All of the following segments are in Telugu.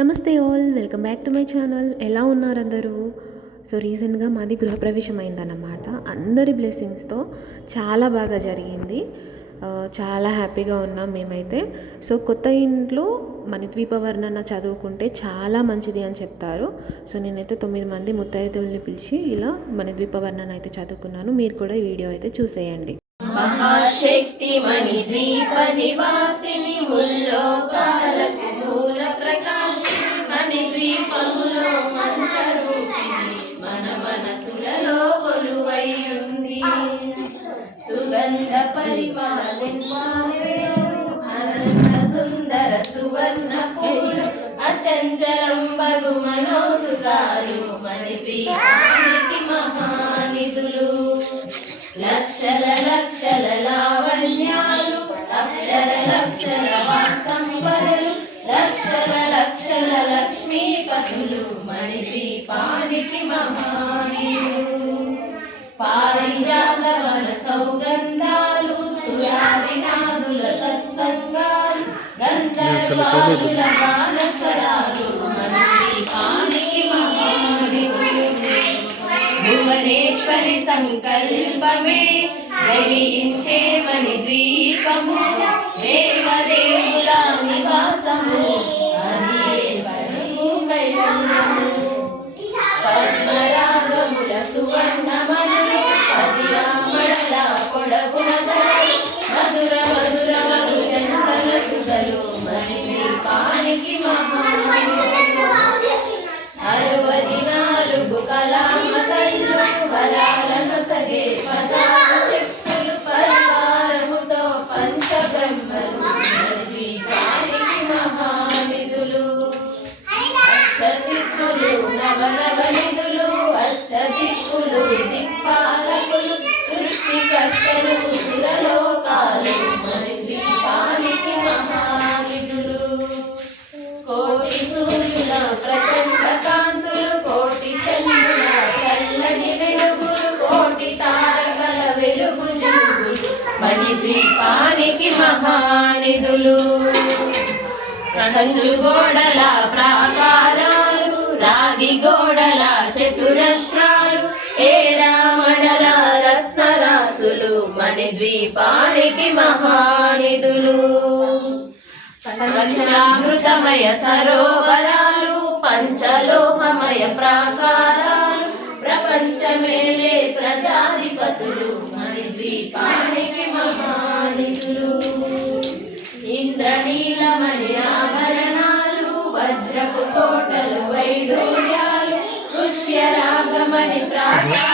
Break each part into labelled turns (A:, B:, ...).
A: Namaste all welcome back to my channel. ఎలా ఉన్నారు అందరూ సో రీసెంట్గా మాది గృహప్రవేశం అయిందన్నమాట అందరి బ్లెస్సింగ్స్తో చాలా బాగా జరిగింది. చాలా హ్యాపీగా ఉన్నాం మేమైతే. సో కొత్త ఇంట్లో మణిద్వీప వర్ణన చదువుకుంటే చాలా మంచిది అని చెప్తారు. సో నేనైతే తొమ్మిది మంది ముత్తైదువుల్ని పిలిచి ఇలా మణిద్వీప వర్ణన అయితే చదువుకున్నాను. మీరు కూడా ఈ వీడియో అయితే చూసేయండి.
B: మహాశక్తి మణిద్వీప నివాసిని ముల్లోకాలకు అనంత సుందర సువర్ణ పూల అచంచలం బగు మనోసుగాలు మణి మహానిధులు లక్షల లక్షల లావణ్యాలు అక్షర లక్షల సంపదలు లక్షల లక్షల లక్ష్మీపతులు మణిద్వీపానికి మహానిధులు పారిజాతవన సౌగంధాలు సురాదినాదుల భువనేశ్వరి సంకల్పమే మణి ద్వీపము. దేవదేవుల నివాసము కోటి సూర్యుల ప్రచండ కాంతులు కోటి చంద్రుల వెలుగులు కోటి తారకల వెలుగు జిలుగులు మణి ద్వీపానికి మహానిధులు. కంచు గోడల ప్రాకారాలు రాగి గోడల చతురస్రాలు ఏడామడల రత్నరాసులు మణి ద్వీపానికి మహానిధులు. పంచామృతమయ సరోవరాలు పంచలోహమయ ప్రాకారాలు ప్రపంచమేలే ప్రజాధిపతులు మణి ద్వీపానికి మహానిధులు ఇంద్రనీలమణి ఆభరణాలు వజ్రపు కోటలు వైడూర్యాలు పుష్యరాగమణి ప్రాకారాలు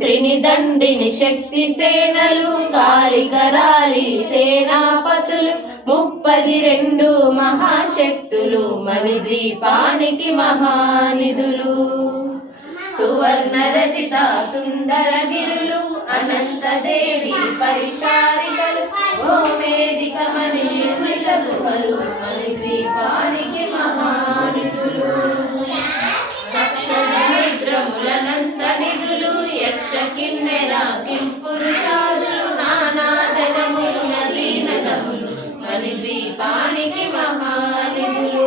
B: మంత్రిని దండిని శక్తి సేనలు గాలిగరాలి సేనాపతులు ముప్పది రెండు మహాశక్తులు మణి ద్వీపానికి మహానిధులు. సువర్ణ రచిత సుందర గిరులు అనంత దేవి పరిచారికలు గోవేదిక మణి నిర్మిత గుహలు మణి ద్వీపానికి యక్ష కిన్నెర కింపురుషాదులు నానా జగములు నదీ మణి ద్వీపానికి మహానిధులు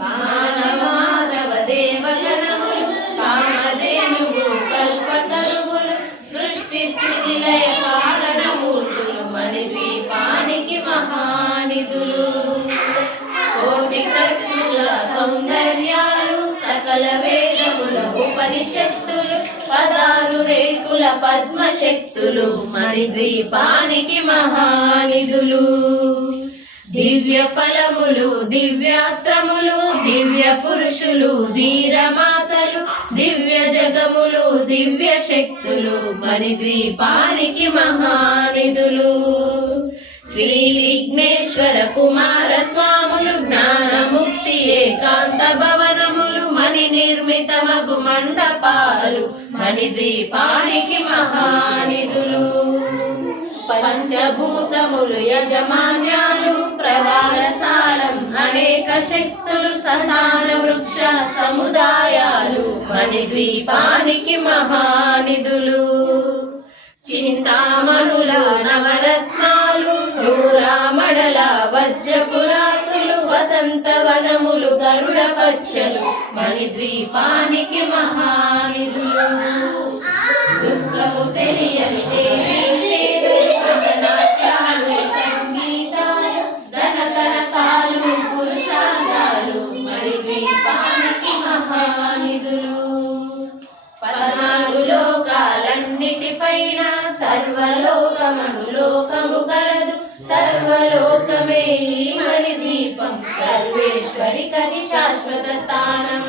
B: మానవ మాధవ దేవగణములు కామధేనువు కల్పతరువులు స్థితి లయ కారణమూర్తులు మహానిధులు. కోటి సౌందర్యాలు సకల వేదముల ఉపనిషత్తులు పదారు రేకుల పద్మశక్తులు మణిద్వీపానికి మహానిధులు. దివ్య ఫలములు దివ్యాస్త్రములు దివ్య పురుషులు ధీరమాతలు దివ్య జగములు దివ్య శక్తులు మణిద్వీపానికి మహానిధులు. శ్రీ విఘ్నేశ్వర కుమార నిర్మితమగు మండపాలు మణిద్వీపానికి మహానిధులు. పంచభూతములు యజమాన్యాలు ప్రవాలసాలం అనేక శక్తులు సతాన వృక్ష సముదాయాలు మణిద్వీపానికి మహానిధులు. చింతామణుల నవరత్నాలు నూరామడల వజ్రపురాసులు వసంతవనములు గరుడ పచ్చలు మణిద్వీపానికి మహానిధులు. దుఃఖము తెలియని దేవి సర్వలోకమను లోకము గల సర్వలోకమే మణి దీపం సర్వేశ్వరి కది శాశ్వత స్థానం.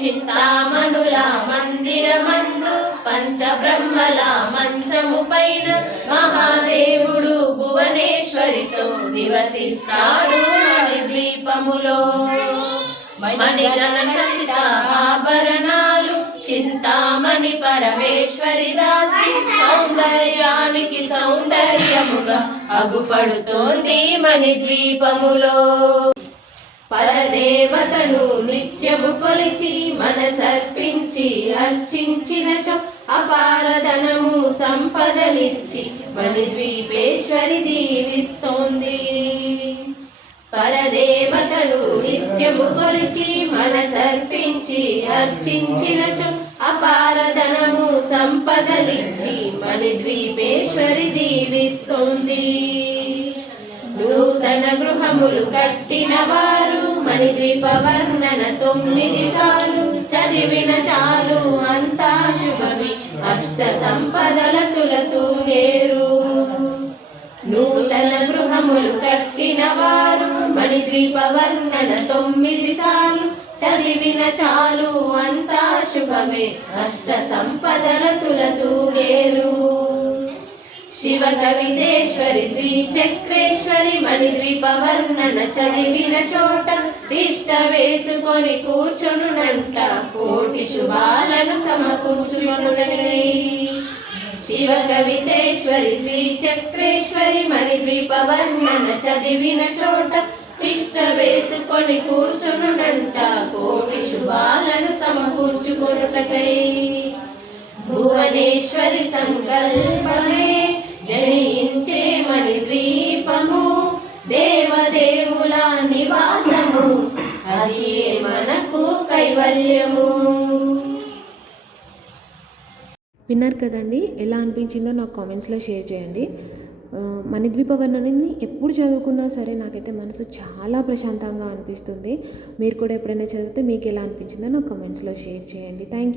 B: చింతామణుల మందిరమందు పంచబ్రహ్మల మంచము పైన మహాదేవుడు భువనేశ్వరితో నివసిస్తాడు ద్వీపములో మణికన మణిగణఖచిత ఆభరణాలు చింతామణి పరమేశ్వరి దాచి సౌందర్యానికి సౌందర్యముగా అగుపడుతోంది మణిద్వీపములో పరదేవతను నిత్యము కొలిచి మనసర్పించి అర్చించినచో అపారధనము సంపదలిచ్చి మణిద్వీపేశ్వరి దీవిస్తోంది. పరదేవతను నిత్యము కొలిచి మనసర్పించి అర్చించినచో అపారధనము సంపదలిచ్చి మణిద్వీపేశ్వరి దీవిస్తోంది. నూతన గృహములు కట్టిన వారు మణిద్వీప వర్ణన తొమ్మిది సార్లు. చదివిన చాలు అంతా శుభమి. అష్ట సంపదల తులతూగేరు నూతన గృహములు కట్టిన వారు మణిద్వీప వర్ణన తొమ్మిది సార్లు. చదివిన చాలు అంతా శుభమే. అష్ట సంపదల తులతూగేరు శివ కవితేశ్వరి శ్రీ చక్రేశ్వరి మణిద్వీపవర్ణన చదివిన చోట తిష్ట వేసుకొని కూర్చొనునంట. కోటి శుభాలను సమకూర్చుకొనుటకై. శివ కవితేశ్వరి శ్రీ చక్రేశ్వరి మణిద్వీపవర్ణన చదివిన చోట తిష్ట వేసుకొని కూర్చొనునంట. కూర్చుకొనుటకై భువనేశ్వరి సంకల్పమే జనించే మణిద్వీపము దేవదేవుల నివాసము అది మనకు కైవల్యము.
A: విన్నారు కదండి ఎలా అనిపించిందో నాకు కామెంట్స్లో షేర్ చేయండి. మణిద్వీపవర్ణని ఎప్పుడు చదువుకున్నా సరే నాకైతే మనసు చాలా ప్రశాంతంగా అనిపిస్తుంది. మీరు కూడా ఎప్పుడైనా చదివితే మీకు ఎలా అనిపించిందో నాకు కమెంట్స్లో షేర్ చేయండి. Thank you